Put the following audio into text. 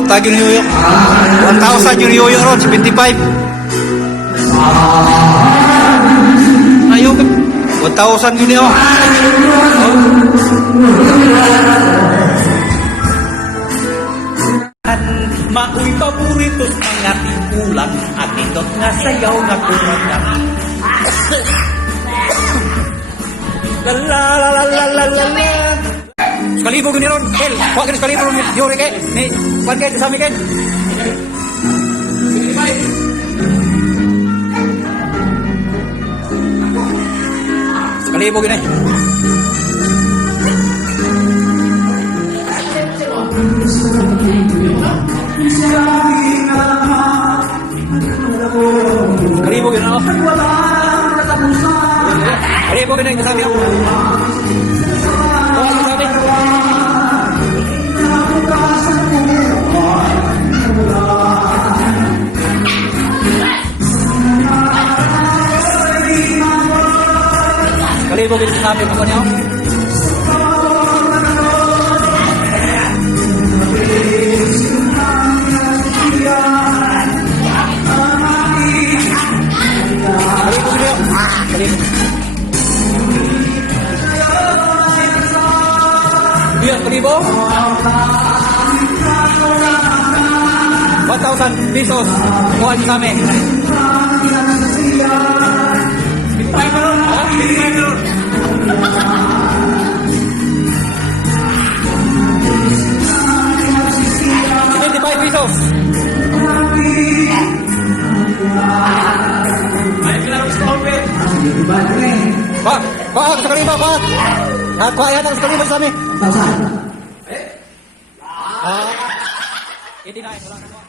Kwarta yun yoyo. 1,000 yun yoyo ron, 75. Ayaw ka. 1,000 yun yun. Mao'y paborito't mga tikulang at nindot nga sayaw nga kumagang. Lalalalalala. Sekalibo gini ron, Kel. Kuha ka sekalibo ron, Yuri kay. Ni, kuha kayo, kasami kayo. Sekalibo gini. Sekalibo gini ako. Sekalibo gini, kasami ako. Kuha kasami. Sekalibo gini, kasami ako niyo. Biar kalibo 1,000 pesos kuha niyo sa amin. Pesos. Pak, sekali Pak. Kuha yata sekali sa amin. Hindi na, wala na.